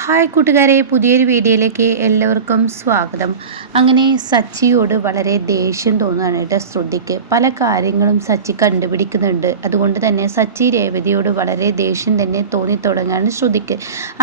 Hi കൂട്ടുകാരെ, പുതിയൊരു വീഡിയോയിലേക്ക് എല്ലാവർക്കും സ്വാഗതം. അങ്ങനെ സച്ചിയോട് വളരെ ദേഷ്യം തോന്നുകയാണ് കേട്ടോ ശ്രുതിക്ക്. പല കാര്യങ്ങളും സച്ചി കണ്ടുപിടിക്കുന്നുണ്ട്. അതുകൊണ്ട് തന്നെ സച്ചി രേവതിയോട് വളരെ ദേഷ്യം തന്നെ തോന്നി തുടങ്ങുകയാണ് ശ്രുതിക്ക്.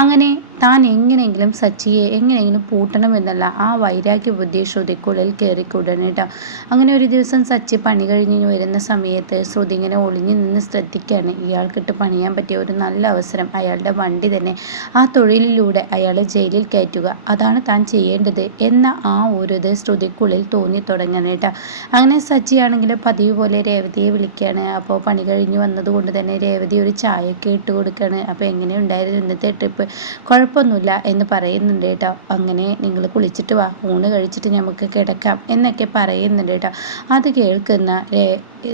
അങ്ങനെ താൻ എങ്ങനെയെങ്കിലും സച്ചിയെ എങ്ങനെയെങ്കിലും പൂട്ടണം എന്നുള്ള ആ വൈരാഗ്യ ബുദ്ധി ശ്രുതിക്കുള്ളിൽ കയറിക്കൂടണം കേട്ടോ. അങ്ങനെ ഒരു ദിവസം സച്ചി പണി കഴിഞ്ഞ് വരുന്ന സമയത്ത് ശ്രുതി ഇങ്ങനെ ഒളിഞ്ഞു നിന്ന് ശ്രദ്ധിക്കുകയാണ്. ഇയാൾക്കിട്ട് പണിയാൻ പറ്റിയ ഒരു നല്ല അവസരം, അയാളുടെ വണ്ടി തന്നെ ആ തൊഴിലിൽ അയാളെ ജയിലിൽ കയറ്റുക, അതാണ് താൻ ചെയ്യേണ്ടത് എന്ന ആ ഒരു ഇത് ശ്രുതിക്കുള്ളിൽ തോന്നി തുടങ്ങാനേട്ടാ. അങ്ങനെ സച്ചിയാണെങ്കിൽ പതിവ് പോലെ രേവതിയെ വിളിക്കുകയാണ്. അപ്പോൾ പണി കഴിഞ്ഞ് വന്നതുകൊണ്ട് തന്നെ രേവതി ഒരു ചായയൊക്കെ ഇട്ട് കൊടുക്കുകയാണ്. അപ്പോൾ എങ്ങനെയുണ്ടായിരുന്നു ഇന്നത്തെ ട്രിപ്പ്? കുഴപ്പമൊന്നുമില്ല എന്ന് പറയുന്നുണ്ട് കേട്ടോ. അങ്ങനെ നിങ്ങൾ കുളിച്ചിട്ട് വാ, ഊണ് കഴിച്ചിട്ട് നമുക്ക് കിടക്കാം എന്നൊക്കെ പറയുന്നുണ്ട് കേട്ടോ. അത് കേൾക്കുന്ന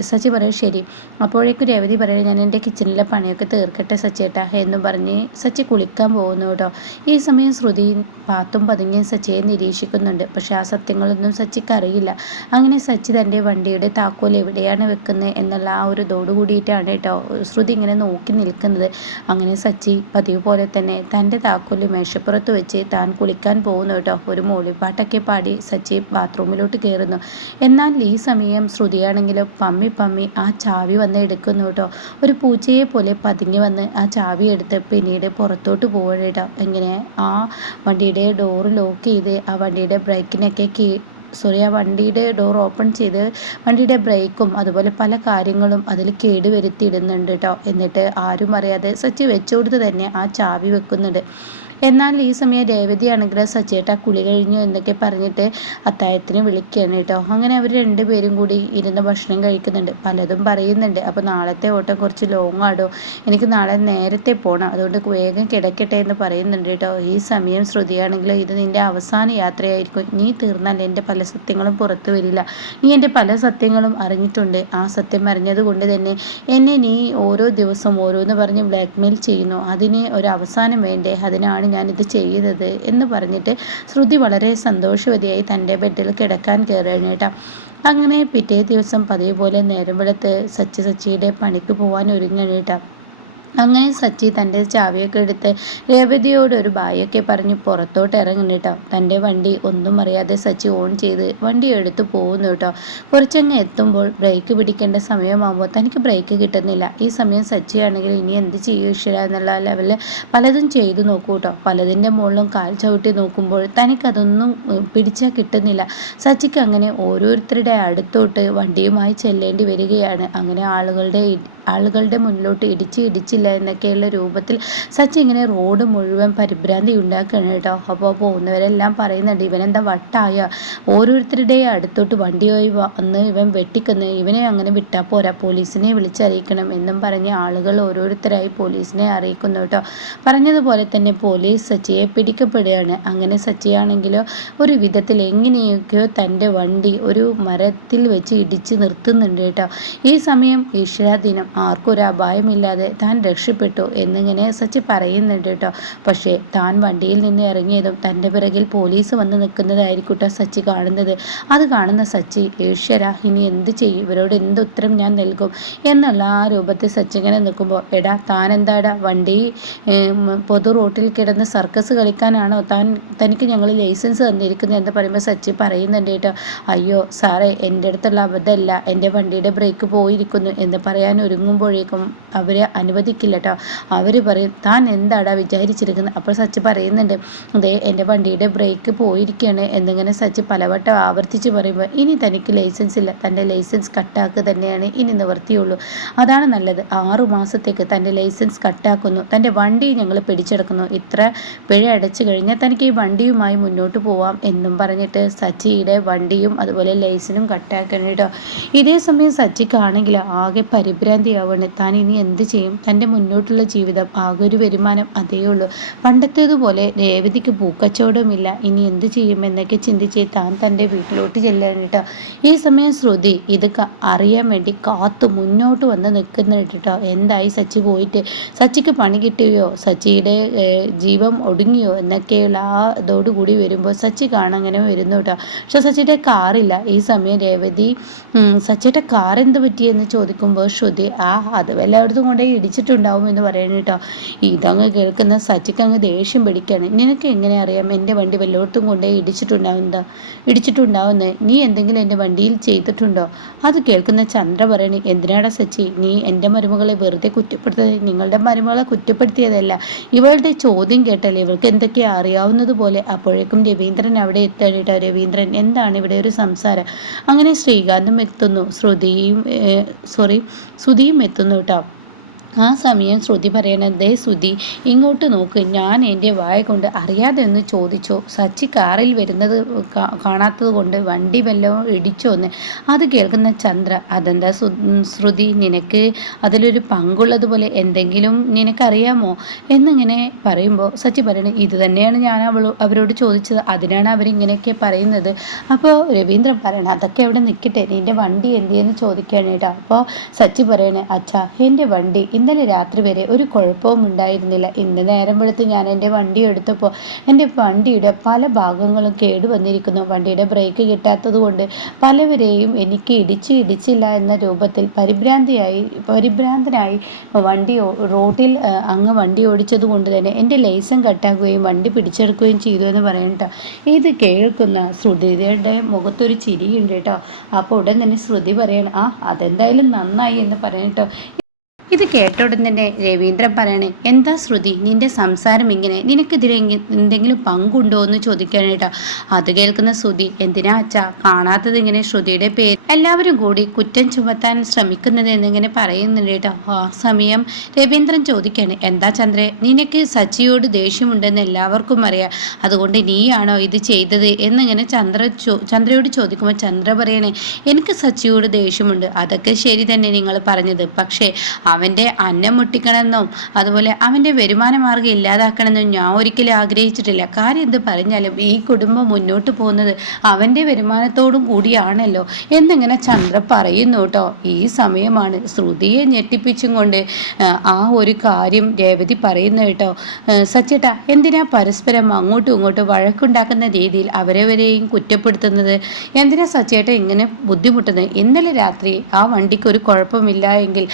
സച്ചി പറയും ശരി. അപ്പോഴേക്കും രേവതി പറയും ഞാൻ എൻ്റെ കിച്ചണിലെ പണിയൊക്കെ തീർക്കട്ടെ സച്ചേട്ടാ എന്നും പറഞ്ഞ് സച്ചി കുളിക്കാൻ പോകുന്നു കേട്ടോ. ഈ സമയം ശ്രുതി പാത്തും പതുങ്ങിയും സച്ചിയെ നിരീക്ഷിക്കുന്നുണ്ട്. പക്ഷെ ആ സത്യങ്ങളൊന്നും സച്ചിക്ക് അറിയില്ല. അങ്ങനെ സച്ചി തൻ്റെ വണ്ടിയുടെ താക്കോൽ എവിടെയാണ് വെക്കുന്നത് എന്നുള്ള ആ ഒരു ഇതോട് കൂടിയിട്ടാണ് കേട്ടോ ശ്രുതി ഇങ്ങനെ നോക്കി നിൽക്കുന്നത്. അങ്ങനെ സച്ചി പതിവ് പോലെ തന്നെ തൻ്റെ താക്കോൽ മേശപ്പുറത്ത് വെച്ച് താൻ കുളിക്കാൻ പോകുന്നു കേട്ടോ. ഒരു മൂളിപ്പാട്ടൊക്കെ പാടി സച്ചി ബാത്റൂമിലോട്ട് കയറുന്നു. എന്നാൽ ഈ സമയം ശ്രുതിയാണെങ്കിലും പമ്മി ആ ചാവി വന്ന് എടുക്കുന്നു കേട്ടോ. ഒരു പൂച്ചയെ പോലെ പതുങ്ങി വന്ന് ആ ചാവി എടുത്ത് പിന്നീട് പുറത്തോട്ട് പോവുക കേട്ടോ. ഇങ്ങനെ ആ വണ്ടിയുടെ ഡോറ് ലോക്ക് ചെയ്ത് ആ വണ്ടിയുടെ ബ്രേക്കിനൊക്കെ ആ വണ്ടിയുടെ ഡോർ ഓപ്പൺ ചെയ്ത് വണ്ടിയുടെ ബ്രേക്കും അതുപോലെ പല കാര്യങ്ങളും അതിൽ കേടുവരുത്തിയിടുന്നുണ്ട് കേട്ടോ. എന്നിട്ട് ആരും അറിയാതെ സച്ചി വെച്ചുകൊടുത്ത് തന്നെ ആ ചാവി വെക്കുന്നുണ്ട്. എന്നാൽ ഈ സമയം രേവതിയാണെങ്കിൽ സച്ചേട്ട കുളി കഴിഞ്ഞു എന്നൊക്കെ പറഞ്ഞിട്ട് അത്താഴത്തിന് വിളിക്കുകയാണ് കേട്ടോ. അങ്ങനെ അവർ രണ്ടുപേരും കൂടി ഇരുന്ന് ഭക്ഷണം കഴിക്കുന്നുണ്ട്. പലതും പറയുന്നുണ്ട്. അപ്പോൾ നാളത്തെ ഓട്ടം കുറച്ച് ലോങ് ആടോ, എനിക്ക് നാളെ നേരത്തെ പോകണം, അതുകൊണ്ട് വേഗം കിടക്കട്ടെ എന്ന് പറയുന്നുണ്ട് കേട്ടോ. ഈ സമയം ശ്രുതിയാണെങ്കിൽ ഇത് നിൻ്റെ അവസാന യാത്രയായിരിക്കും, നീ തീർന്നാൽ എൻ്റെ പല സത്യങ്ങളും പുറത്തു വരില്ല, നീ എൻ്റെ പല സത്യങ്ങളും അറിഞ്ഞിട്ടുണ്ട്, ആ സത്യം അറിഞ്ഞത് കൊണ്ട് തന്നെ എന്നെ നീ ഓരോ ദിവസവും ഓരോന്ന് പറഞ്ഞ് ബ്ലാക്ക്മെയിൽ ചെയ്യുന്നു, അതിന് ഒരു അവസാനം വേണ്ടേ, അതിനാണ് ഞാനിത് ചെയ്തത് എന്ന് പറഞ്ഞിട്ട് ശ്രുതി വളരെ സന്തോഷവതിയായി തൻ്റെ ബെഡിൽ കിടക്കാൻ കയറുകയാണ് കേട്ടോ. അങ്ങനെ പിറ്റേ ദിവസം പതിവ് പോലെ നേരം വെളുത്ത് സച്ചിയുടെ പണിക്ക് പോകാൻ ഒരുങ്ങുകയാണ് കേട്ടോ. അങ്ങനെ സച്ചി തൻ്റെ ചാവിയൊക്കെ എടുത്ത് രേവതിയോട് ഒരു ബായൊക്കെ പറഞ്ഞ് പുറത്തോട്ട് ഇറങ്ങുന്നു കേട്ടോ. തൻ്റെ വണ്ടി ഒന്നും അറിയാതെ സച്ചി ഓൺ ചെയ്ത് വണ്ടി എടുത്ത് പോകുന്നു കേട്ടോ. കുറച്ചങ്ങ് എത്തുമ്പോൾ ബ്രേക്ക് പിടിക്കേണ്ട സമയമാകുമ്പോൾ തനിക്ക് ബ്രേക്ക് കിട്ടുന്നില്ല. ഈ സമയം സച്ചിയാണെങ്കിൽ ഇനി എന്ത് ചെയ്യും ഈശ്വര എന്നുള്ള ലെവലിൽ പലതും ചെയ്തു നോക്കൂ കേട്ടോ. പലതിൻ്റെ മുകളിലും കാൽ ചവിട്ടി നോക്കുമ്പോൾ തനിക്കതൊന്നും പിടിച്ചാൽ കിട്ടുന്നില്ല. സച്ചിക്ക് അങ്ങനെ ഓരോരുത്തരുടെ അടുത്തോട്ട് വണ്ടിയുമായി ചെല്ലേണ്ടി വരികയാണ്. അങ്ങനെ ആളുകളുടെ മുന്നിലോട്ട് ഇടിച്ചില്ല എന്നൊക്കെയുള്ള രൂപത്തിൽ സച്ചി ഇങ്ങനെ റോഡ് മുഴുവൻ പരിഭ്രാന്തി ഉണ്ടാക്കുകയാണ് കേട്ടോ. അപ്പോൾ പോകുന്നവരെല്ലാം പറയുന്നുണ്ട് ഇവനെന്താ വട്ടായ, ഓരോരുത്തരുടെ അടുത്തോട്ട് വണ്ടിയായി വന്ന് ഇവൻ വെട്ടിക്കുന്നു, ഇവനെ അങ്ങനെ വിട്ടാൽ പോരാ, പോലീസിനെ വിളിച്ചറിയിക്കണം എന്നും പറഞ്ഞ് ആളുകൾ ഓരോരുത്തരായി പോലീസിനെ അറിയിക്കുന്നു കേട്ടോ. പറഞ്ഞതുപോലെ തന്നെ പോലീസ് സച്ചിയെ പിടിക്കപ്പെടുകയാണ്. അങ്ങനെ സച്ചിയാണെങ്കിലോ ഒരു വിധത്തിൽ എങ്ങനെയൊക്കെയോ തൻ്റെ വണ്ടി ഒരു മരത്തിൽ വെച്ച് ഇടിച്ച് നിർത്തുന്നുണ്ട് കേട്ടോ. ഈ സമയം ഈശ്വരാധീനം, ആർക്കും ഒരു അപായമില്ലാതെ താൻ രക്ഷപ്പെട്ടു എന്നിങ്ങനെ സച്ചി പറയുന്നുണ്ട് കേട്ടോ. പക്ഷേ താൻ വണ്ടിയിൽ നിന്ന് ഇറങ്ങിയതും തൻ്റെ പിറകിൽ പോലീസ് വന്ന് നിൽക്കുന്നതായിരിക്കട്ടോ സച്ചി കാണുന്നത്. അത് കാണുന്ന സച്ചി ഈശ്വര ഇനി എന്ത് ചെയ്യും, ഇവരോട് എന്ത് ഉത്തരം ഞാൻ നൽകും എന്നുള്ള ആ രൂപത്തിൽ സച്ചി ഇങ്ങനെ നിൽക്കുമ്പോൾ എടാ താൻ എന്താടാ വണ്ടി പൊതു റോട്ടിൽ കിടന്ന് സർക്കസ് കളിക്കാനാണോ തനിക്ക് ഞങ്ങൾ ലൈസൻസ് തന്നിരിക്കുന്നത് എന്ന് പറയുമ്പോൾ സച്ചി പറയുന്നുണ്ട് കേട്ടോ. അയ്യോ സാറേ, എൻ്റെ അടുത്തുള്ള അബദ്ധമല്ല, എൻ്റെ വണ്ടിയുടെ ബ്രേക്ക് പോയിരിക്കുന്നു എന്ന് പറയാൻ ഒരുങ്ങുമ്പോഴേക്കും അവർ അനുവദിക്കില്ല കേട്ടോ. അവർ പറയും താൻ എന്താടാ വിചാരിച്ചിരിക്കുന്നത്. അപ്പോൾ സച്ചി പറയുന്നുണ്ട് അതെ എൻ്റെ വണ്ടിയുടെ ബ്രേക്ക് പോയിരിക്കുകയാണ് എന്നിങ്ങനെ സച്ചി പലവട്ടം ആവർത്തിച്ച് പറയുമ്പോൾ ഇനി തനിക്ക് ലൈസൻസ് ഇല്ല, തൻ്റെ ലൈസൻസ് കട്ടാക്കുക തന്നെയാണ് ഇനി നിവർത്തിയുള്ളൂ, അതാണ് നല്ലത്. 6 മാസത്തേക്ക് തൻ്റെ ലൈസൻസ് കട്ടാക്കുന്നു, തൻ്റെ വണ്ടി ഞങ്ങൾ പിടിച്ചെടുക്കുന്നു, ഇത്ര പിഴ അടച്ചു കഴിഞ്ഞാൽ തനിക്ക് ഈ വണ്ടിയുമായി മുന്നോട്ട് പോവാം എന്നും പറഞ്ഞിട്ട് സച്ചിയുടെ വണ്ടിയും അതുപോലെ ലൈസൻസും കട്ടാക്കണം കേട്ടോ. ഇതേ സമയം സച്ചിക്കാണെങ്കിൽ ആകെ പരിഭ്രാന്തിയാവുകയാണ്. താൻ ഇനി എന്ത് ചെയ്യും, തൻ്റെ മുന്നോട്ടുള്ള ജീവിതം ആകെ ഒരു വരുമാനം അതേ ഉള്ളൂ, പണ്ടത്തേതുപോലെ രേവതിക്ക് പൂക്കച്ചവടമില്ല, ഇനി എന്ത് ചെയ്യുമെന്നൊക്കെ ചിന്തിച്ച് താൻ തൻ്റെ വീട്ടിലോട്ട് ചെല്ലാണ് കേട്ടോ. ഈ സമയം ശ്രുതി ഇത് അറിയാൻ വേണ്ടി കാത്തു മുന്നോട്ട് വന്ന് നിൽക്കുന്നുണ്ട് കേട്ടോ. എന്തായി സച്ചി പോയിട്ട്, സച്ചിക്ക് പണി കിട്ടുകയോ സച്ചിയുടെ ജീവൻ ഒടുങ്ങിയോ എന്നൊക്കെയുള്ള ആ ഇതോടുകൂടി വരുമ്പോൾ സച്ചി കാണങ്ങനെ വരുന്നു കേട്ടോ. പക്ഷെ സച്ചിയുടെ കാറില്ല. ഈ സമയം രേവതി സച്ചിയുടെ കാർ എന്ത് പറ്റിയെന്ന് ചോദിക്കുമ്പോൾ ശ്രുതി അത് എല്ലായിടത്തും കൊണ്ടുപോയി ഇടിച്ചിട്ടുണ്ട് ചെയ്തിട്ടുണ്ടാവും എന്ന് പറയുന്നത് കേട്ടോ. ഇതങ്ങ് കേൾക്കുന്ന സച്ചിക്ക് അങ്ങ് ദേഷ്യം പിടിക്കുകയാണ്. നിനക്ക് എങ്ങനെ അറിയാം എൻ്റെ വണ്ടി വല്ലോടത്തും കൊണ്ടേ ഇടിച്ചിട്ടുണ്ടാവുന്നത്? നീ എന്തെങ്കിലും എൻ്റെ വണ്ടിയിൽ ചെയ്തിട്ടുണ്ടോ? അത് കേൾക്കുന്ന ചന്ദ്ര പറയണേ, എന്തിനാടാ സച്ചി നീ എൻ്റെ മരുമകളെ വെറുതെ കുറ്റപ്പെടുത്തത്? നിങ്ങളുടെ മരുമകളെ കുറ്റപ്പെടുത്തിയതല്ല, ഇവളുടെ ചോദ്യം കേട്ടാൽ ഇവൾക്ക് എന്തൊക്കെയാ അറിയാവുന്നത് പോലെ. അപ്പോഴേക്കും രവീന്ദ്രൻ അവിടെ എത്താനിട്ടോ. രവീന്ദ്രൻ, എന്താണ് ഇവിടെ ഒരു സംസാരം? അങ്ങനെ ശ്രീകാന്തും എത്തുന്നു, ശ്രുതിയും എത്തുന്നു കേട്ടോ. ആ സമയം ശ്രുതി പറയണത്, ദേ ശ്രുതി ഇങ്ങോട്ട് നോക്ക്, ഞാൻ എൻ്റെ വായ കൊണ്ട് അറിയാതെ ഒന്ന് ചോദിച്ചോ, സച്ചി കാറിൽ വരുന്നത് കാണാത്തത് കൊണ്ട് വണ്ടി വല്ലതും ഇടിച്ചോന്ന്. അത് കേൾക്കുന്ന ചന്ദ്ര, അതെന്താ ശ്രുതി, നിനക്ക് അതിലൊരു പങ്കുള്ളതുപോലെ എന്തെങ്കിലും നിനക്കറിയാമോ എന്നിങ്ങനെ പറയുമ്പോൾ സച്ചി പറയണേ, ഇത് തന്നെയാണ് ഞാൻ അവരോട് ചോദിച്ചത്, അതിനാണ് അവരിങ്ങനെയൊക്കെ പറയുന്നത്. അപ്പോൾ രവീന്ദ്രൻ പറയണ, അതൊക്കെ അവിടെ നിൽക്കട്ടെ, നിൻ്റെ വണ്ടി എന്തിയെന്ന് ചോദിക്കാനേട്ടാ. അപ്പോൾ സച്ചി പറയണേ, അച്ഛാ എൻ്റെ വണ്ടി ഇന്നലെ രാത്രി വരെ ഒരു കുഴപ്പവും ഉണ്ടായിരുന്നില്ല. ഇന്ന് നേരം വെളുത്ത് ഞാൻ എൻ്റെ വണ്ടി എടുത്തപ്പോൾ എൻ്റെ വണ്ടിയുടെ പല ഭാഗങ്ങളും കേടുവന്നിരിക്കുന്നു. വണ്ടിയുടെ ബ്രേക്ക് കിട്ടാത്തത് കൊണ്ട് പലവരെയും എനിക്ക് ഇടിച്ചില്ല എന്ന രൂപത്തിൽ പരിഭ്രാന്തനായി റോഡിൽ അങ്ങ് വണ്ടി ഓടിച്ചത് കൊണ്ട് തന്നെ എൻ്റെ ലൈസൻസ് കട്ടാക്കുകയും വണ്ടി പിടിച്ചെടുക്കുകയും ചെയ്തു എന്ന് പറയട്ടോ. ഇത് കേൾക്കുന്ന ശ്രുതിയുടെ മുഖത്തൊരു ചിരിയുണ്ട് കേട്ടോ. അപ്പോൾ ഉടൻ തന്നെ ശ്രുതി പറയണം, അതെന്തായാലും നന്നായി എന്ന് പറയട്ടോ. ഇത് കേട്ട ഉടൻ തന്നെ രവീന്ദ്രൻ പറയണേ, എന്താ ശ്രുതി നിന്റെ സംസാരം ഇങ്ങനെ, നിനക്കിതിൽ എന്തെങ്കിലും പങ്കുണ്ടോ എന്ന് ചോദിക്കാനായിട്ടാ. അത് കേൾക്കുന്ന ശ്രുതി, എന്തിനാ അച്ഛാ കാണാത്തത് ഇങ്ങനെ ശ്രുതിയുടെ പേര് എല്ലാവരും കൂടി കുറ്റം ചുമത്താൻ ശ്രമിക്കുന്നത് എന്നിങ്ങനെ പറയുന്നുണ്ട് കേട്ടോ. ആ സമയം രവീന്ദ്രൻ ചോദിക്കാണ്, എന്താ ചന്ദ്രേ, നിനക്ക് സച്ചിയോട് ദേഷ്യമുണ്ടെന്ന് എല്ലാവർക്കും അറിയാം, അതുകൊണ്ട് നീയാണോ ഇത് ചെയ്തത് എന്നിങ്ങനെ ചന്ദ്രയോട് ചോദിക്കുമ്പോൾ ചന്ദ്ര പറയണേ, എനിക്ക് സച്ചിയോട് ദേഷ്യമുണ്ട്, അതൊക്കെ ശരി തന്നെ നിങ്ങൾ പറഞ്ഞത്, പക്ഷേ അവൻ്റെ അന്നം മുട്ടിക്കണമെന്നും അതുപോലെ അവൻ്റെ വരുമാന മാർഗ്ഗം ഇല്ലാതാക്കണമെന്നും ഞാൻ ഒരിക്കലും ആഗ്രഹിച്ചിട്ടില്ല. കാര്യം എന്ത് പറഞ്ഞാലും ഈ കുടുംബം മുന്നോട്ട് പോകുന്നത് അവൻ്റെ വരുമാനത്തോടും കൂടിയാണല്ലോ എന്നിങ്ങനെ ചന്ദ്ര പറയുന്നു കേട്ടോ. ഈ സമയമാണ് ശ്രുതിയെ ഞെട്ടിപ്പിച്ചും കൊണ്ട് ആ ഒരു കാര്യം രേവതി പറയുന്നു കേട്ടോ. സച്ചേട്ടാ, എന്തിനാ പരസ്പരം അങ്ങോട്ടും ഇങ്ങോട്ടും വഴക്കുണ്ടാക്കുന്ന രീതിയിൽ അവരവരെയും കുറ്റപ്പെടുത്തുന്നത്? എന്തിനാ സച്ചേട്ട ഇങ്ങനെ ബുദ്ധിമുട്ടുന്നത്? ഇന്നലെ രാത്രി ആ വണ്ടിക്ക് ഒരു കുഴപ്പമില്ല എങ്കിൽ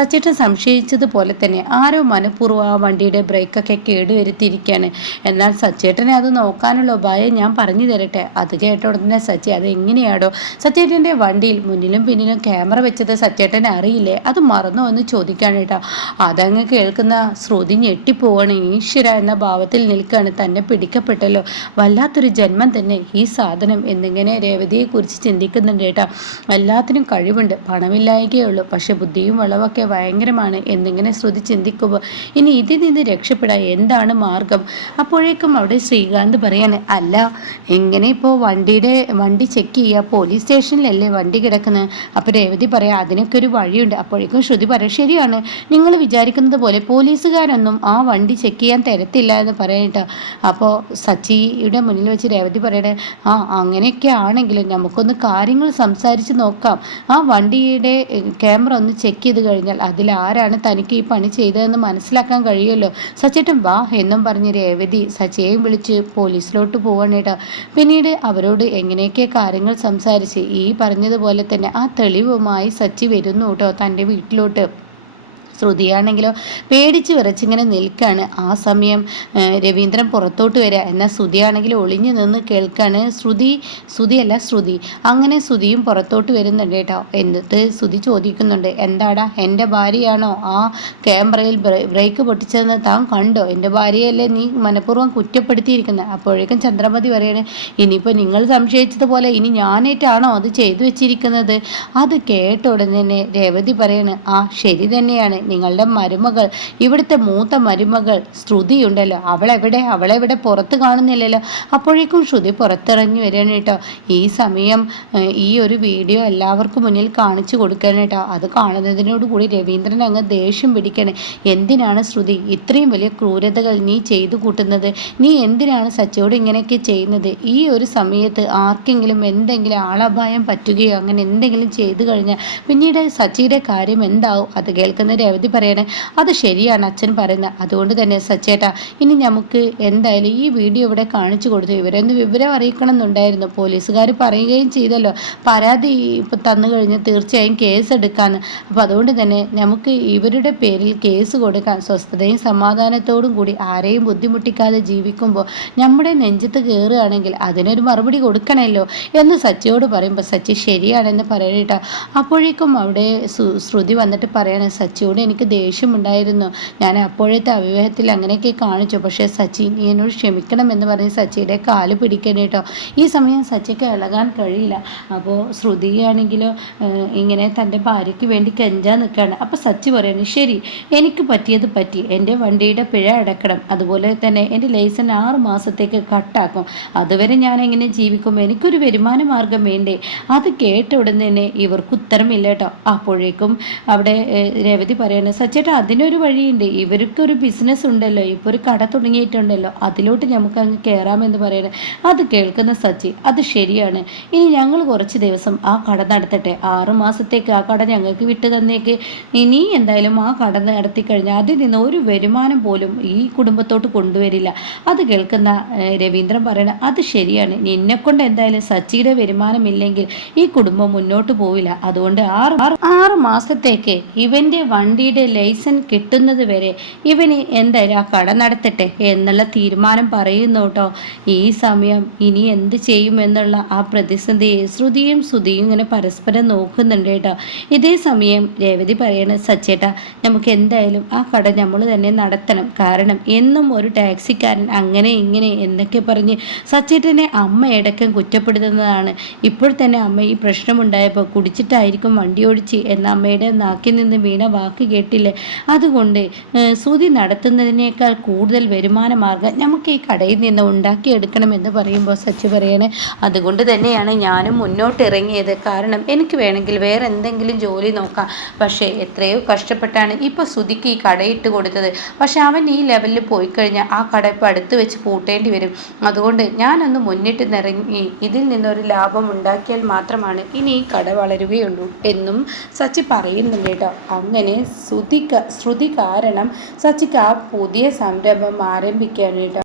സച്ചേട്ടൻ സംശയിച്ചതുപോലെ തന്നെ ആരോ മനഃപൂർവ്വം ആ വണ്ടിയുടെ ബ്രേക്കൊക്കെ കേടുവരുത്തിയിരിക്കുകയാണ്. എന്നാൽ സച്ചേട്ടനെ അത് നോക്കാനുള്ള ഉപായം ഞാൻ പറഞ്ഞു തരട്ടെ. അത് കേട്ട ഉടനെ സച്ചി, അത് എങ്ങനെയാടോ? സച്ചേട്ടൻ്റെ വണ്ടിയിൽ മുന്നിലും പിന്നിലും ക്യാമറ വെച്ചത് സച്ചേട്ടനെ അറിയില്ലേ? അത് മറന്നോ എന്ന് ചോദിക്കാൻ കേട്ടോ. അതങ്ങ് കേൾക്കുന്ന ശ്രുതി ഞെട്ടിപ്പോവാണ്. ഈശ്വര എന്ന ഭാവത്തിൽ നിൽക്കുകയാണ്. തന്നെ പിടിക്കപ്പെട്ടല്ലോ, വല്ലാത്തൊരു ജന്മം തന്നെ ഈ സാധനം എന്നിങ്ങനെ രേവതിയെക്കുറിച്ച് ചിന്തിക്കുന്നുണ്ട് കേട്ടോ. എല്ലാത്തിനും കഴിവുണ്ട്, പണമില്ലായകയേ ഉള്ളൂ, പക്ഷെ ബുദ്ധിയും വളവൊക്കെ ഭയങ്കരമാണ് എന്നിങ്ങനെ ശ്രുതി ചിന്തിക്കുമ്പോൾ ഇനി ഇതിൽ നിന്ന് രക്ഷപ്പെടാൻ എന്താണ് മാർഗം? അപ്പോഴേക്കും അവിടെ ശ്രീകാന്ത് പറയാണ്, അല്ല എങ്ങനെ ഇപ്പോൾ വണ്ടി ചെക്ക് ചെയ്യുക, പോലീസ് സ്റ്റേഷനിലല്ലേ വണ്ടി കിടക്കുന്നത്? അപ്പോൾ രേവതി പറയാം, അതിനൊക്കെ ഒരു വഴിയുണ്ട്. അപ്പോഴേക്കും ശ്രുതി പറയാം, ശരിയാണ്, നിങ്ങൾ വിചാരിക്കുന്നത് പോലെ പോലീസുകാരൊന്നും ആ വണ്ടി ചെക്ക് ചെയ്യാൻ തരത്തില്ല എന്ന് പറയട്ടോ. അപ്പോൾ സച്ചിയുടെ മുന്നിൽ വെച്ച് രേവതി പറയണേ, അങ്ങനെയൊക്കെ ആണെങ്കിലും നമുക്കൊന്ന് കാര്യങ്ങൾ സംസാരിച്ച് നോക്കാം. ആ വണ്ടിയുടെ ക്യാമറ ഒന്ന് ചെക്ക് ചെയ്ത് കഴിഞ്ഞാൽ അതിലാരാണ് തനിക്ക് ഈ പണി ചെയ്തതെന്ന് മനസ്സിലാക്കാൻ കഴിയുമല്ലോ. സച്ചേട്ടൻ വാ എന്നും പറഞ്ഞ് രേവതി സച്ചിയെയും വിളിച്ച് പോലീസിലോട്ട് പോവാണ് കേട്ടോ. പിന്നീട് അവരോട് എങ്ങനെയൊക്കെ കാര്യങ്ങൾ സംസാരിച്ച് ഈ പറഞ്ഞതുപോലെ തന്നെ ആ തെളിവുമായി സച്ചി വരുന്നു കേട്ടോ തൻ്റെ വീട്ടിലോട്ട്. ശ്രുതിയാണെങ്കിലോ പേടിച്ച് വിറച്ചിങ്ങനെ നിൽക്കുകയാണ്. ആ സമയം രവീന്ദ്രൻ പുറത്തോട്ട് വരിക, എന്നാൽ ശ്രുതിയാണെങ്കിലും ഒളിഞ്ഞു നിന്ന് കേൾക്കുകയാണ്. ശ്രുതി അങ്ങനെ ശ്രുതിയും പുറത്തോട്ട് വരുന്നുണ്ട് കേട്ടോ. എന്നിട്ട് ശ്രുതി ചോദിക്കുന്നുണ്ട്, എന്താടാ എൻ്റെ ഭാര്യയാണോ ആ ക്യാമറയിൽ ബ്രേക്ക് പൊട്ടിച്ചതെന്ന് താൻ കണ്ടോ? എൻ്റെ ഭാര്യയല്ലേ നീ മനഃപൂർവ്വം കുറ്റപ്പെടുത്തിയിരിക്കുന്നത്? അപ്പോഴേക്കും ചന്ദ്രമതി പറയണേ, ഇനിയിപ്പോൾ നിങ്ങൾ സംശയിച്ചതുപോലെ ഇനി ഞാനായിട്ടാണോ അത് ചെയ്തു വെച്ചിരിക്കുന്നത്? അത് കേട്ട ഉടനെ തന്നെ രേവതി പറയണ്, ശരി തന്നെയാണ്, നിങ്ങളുടെ മരുമകൾ, ഇവിടുത്തെ മൂത്ത മരുമകൾ ശ്രുതിയുണ്ടല്ലോ, അവളെവിടെ പുറത്ത് കാണുന്നില്ലല്ലോ. അപ്പോഴേക്കും ശ്രുതി പുറത്തിറങ്ങി വരികയാണ് കേട്ടോ. ഈ സമയം ഈ ഒരു വീഡിയോ എല്ലാവർക്കും മുന്നിൽ കാണിച്ചു കൊടുക്കണം കേട്ടോ. അത് കാണുന്നതിനോടുകൂടി രവീന്ദ്രൻ അങ്ങ് ദേഷ്യം പിടിക്കണേ. എന്തിനാണ് ശ്രുതി ഇത്രയും വലിയ ക്രൂരതകൾ നീ ചെയ്തു കൂട്ടുന്നത്? നീ എന്തിനാണ് സച്ചിയോട് ഇങ്ങനെയൊക്കെ ചെയ്യുന്നത്? ഈ ഒരു സമയത്ത് ആർക്കെങ്കിലും എന്തെങ്കിലും ആളപായം പറ്റുകയോ അങ്ങനെ എന്തെങ്കിലും ചെയ്തു കഴിഞ്ഞാൽ പിന്നീട് സച്ചിയുടെ കാര്യം എന്താവും? അത് കേൾക്കുന്ന രേവതി രേവതി പറയണേ അത് ശരിയാണ് അച്ഛൻ പറയുന്നത്. അതുകൊണ്ട് തന്നെ സച്ചേട്ടാ ഇനി നമുക്ക് എന്തായാലും ഈ വീഡിയോ ഇവിടെ കാണിച്ചു കൊടുത്തു ഇവരൊന്ന് വിവരം അറിയിക്കണം എന്നുണ്ടായിരുന്നു. പോലീസുകാർ പറയുകയും ചെയ്തല്ലോ പരാതി ഇപ്പം തന്നു കഴിഞ്ഞ് തീർച്ചയായും കേസ് എടുക്കാമെന്ന്. അപ്പോൾ അതുകൊണ്ട് തന്നെ നമുക്ക് ഇവരുടെ പേരിൽ കേസ് കൊടുക്കാൻ സ്വസ്ഥതയും സമാധാനത്തോടും കൂടി ആരെയും ബുദ്ധിമുട്ടിക്കാതെ ജീവിക്കുമ്പോൾ നമ്മുടെ നെഞ്ചത്ത് കയറുകയാണെങ്കിൽ അതിനൊരു മറുപടി കൊടുക്കണമല്ലോ എന്ന് സച്ചിയോട് പറയുമ്പോൾ സച്ചി ശരിയാണെന്ന് പറയണേട്ടാ. അപ്പോഴേക്കും അവിടെ ശ്രുതി വന്നിട്ട് പറയണേ സച്ചിയോട് എനിക്ക് ദേഷ്യമുണ്ടായിരുന്നു, ഞാൻ അപ്പോഴത്തെ അവിവേകത്തിൽ അങ്ങനെയൊക്കെ കാണിച്ചു, പക്ഷേ സച്ചി നീ എന്നോട് ക്ഷമിക്കണം എന്ന് പറഞ്ഞ് സച്ചിയുടെ കാല് പിടിക്കണേട്ടോ. ഈ സമയം സച്ചിക്ക് ഇളകാൻ കഴിയില്ല. അപ്പോൾ ശ്രുതിയാണെങ്കിലോ ഇങ്ങനെ തൻ്റെ ഭാര്യയ്ക്ക് വേണ്ടി കെഞ്ചാൻ നിൽക്കുകയാണ്. അപ്പോൾ സച്ചി പറയണേ ശരി എനിക്ക് പറ്റിയത് പറ്റി, എൻ്റെ വണ്ടിയുടെ പിഴ അടക്കണം, അതുപോലെ തന്നെ എൻ്റെ ലൈസൻസ് 6 മാസത്തേക്ക് കട്ടാക്കും, അതുവരെ ഞാൻ എങ്ങനെ ജീവിക്കും, എനിക്കൊരു വരുമാന മാർഗം വേണ്ടേ. അത് കേട്ട ഉടൻ തന്നെ ഇവർക്ക് ഉത്തരമില്ല കേട്ടോ. അപ്പോഴേക്കും അവിടെ രേവതി പറയണേ സച്ചേട്ടാ അതിനൊരു വഴിയുണ്ട്, ഇവർക്കൊരു ബിസിനസ് ഉണ്ടല്ലോ, ഇപ്പോൾ ഒരു കട തുടങ്ങിയിട്ടുണ്ടല്ലോ, അതിലോട്ട് നമുക്ക് അങ്ങ് കയറാമെന്ന് പറയണേ. അത് കേൾക്കുന്ന സച്ചി അത് ശരിയാണ്, ഇനി ഞങ്ങൾ കുറച്ച് ദിവസം ആ കട നടത്തട്ടെ, 6 മാസത്തേക്ക് ആ കട ഞങ്ങൾക്ക് വിട്ടു തന്നേക്ക്, ഇനി എന്തായാലും ആ കട നടത്തി കഴിഞ്ഞാൽ അതിൽ നിന്ന് ഒരു വരുമാനം പോലും ഈ കുടുംബത്തോട്ട് കൊണ്ടുവരില്ല. അത് കേൾക്കുന്ന രവീന്ദ്രൻ പറയണ അത് ശരിയാണ്, നിന്നെക്കൊണ്ട് എന്തായാലും സച്ചിയുടെ വരുമാനമില്ലെങ്കിൽ ഈ കുടുംബം മുന്നോട്ട് പോവില്ല, അതുകൊണ്ട് 6 മാസത്തേക്ക് ഇവൻ്റെ വണ്ടിയുടെ ലൈസൻസ് കിട്ടുന്നത് വരെ ഇവന് എന്തായാലും ആ കട നടത്തട്ടെ എന്നുള്ള തീരുമാനം പറയുന്നു കേട്ടോ. ഈ സമയം ഇനി എന്ത് ചെയ്യുമെന്നുള്ള ആ പ്രതിസന്ധിയെ ശ്രുതിയും സുധിയും ഇങ്ങനെ പരസ്പരം നോക്കുന്നുണ്ട് കേട്ടോ. ഇതേ സമയം രേവതി പറയണ സച്ചേട്ടാ നമുക്ക് എന്തായാലും ആ കട നമ്മൾ തന്നെ നടത്തണം, കാരണം എന്നും ഒരു ടാക്സിക്കാരൻ അങ്ങനെ ഇങ്ങനെ എന്നൊക്കെ പറഞ്ഞ് സച്ചേട്ടനെ അമ്മയടക്കം കുറ്റപ്പെടുത്തുന്നതാണ്. ഇപ്പോൾ തന്നെ അമ്മ ഈ പ്രശ്നമുണ്ടായപ്പോൾ കുടിച്ചിട്ടായിരിക്കും വണ്ടി ഓടിച്ച് എന്ന അമ്മയുടെ നാക്കിൽ നിന്ന് വീണ വാക്ക് കേട്ടില്ലേ, അതുകൊണ്ട് ശ്രുതി നടത്തുന്നതിനേക്കാൾ കൂടുതൽ വരുമാന മാർഗം നമുക്ക് ഈ കടയിൽ നിന്ന് ഉണ്ടാക്കിയെടുക്കണമെന്ന് പറയുമ്പോൾ സച്ചി പറയണേ അതുകൊണ്ട് തന്നെയാണ് ഞാനും മുന്നോട്ട് ഇറങ്ങിയത്, കാരണം എനിക്ക് വേണമെങ്കിൽ വേറെ എന്തെങ്കിലും ജോലി നോക്കാം, പക്ഷേ എത്രയോ കഷ്ടപ്പെട്ടാണ് ഇപ്പോൾ ശ്രുതിക്ക് ഈ കടയിട്ട് കൊടുത്തത്, പക്ഷെ അവൻ ഈ ലെവലിൽ പോയി കഴിഞ്ഞാൽ ആ കട ഇപ്പോൾ അടുത്ത് വെച്ച് പൂട്ടേണ്ടി വരും, അതുകൊണ്ട് ഞാനൊന്ന് മുന്നിട്ട് നിറങ്ങി ഇതിൽ നിന്നൊരു ലാഭം ഉണ്ടാക്കിയാൽ മാത്രമാണ് ഇനി ഈ കട വളരുകയുള്ളൂ എന്നും സച്ചി പറയുന്നുണ്ട് കേട്ടോ. അങ്ങനെ ശ്രുതി കാരണം സച്ചിക്ക് ആ പുതിയ സംരംഭം ആരംഭിക്കാൻ കേട്ടോ.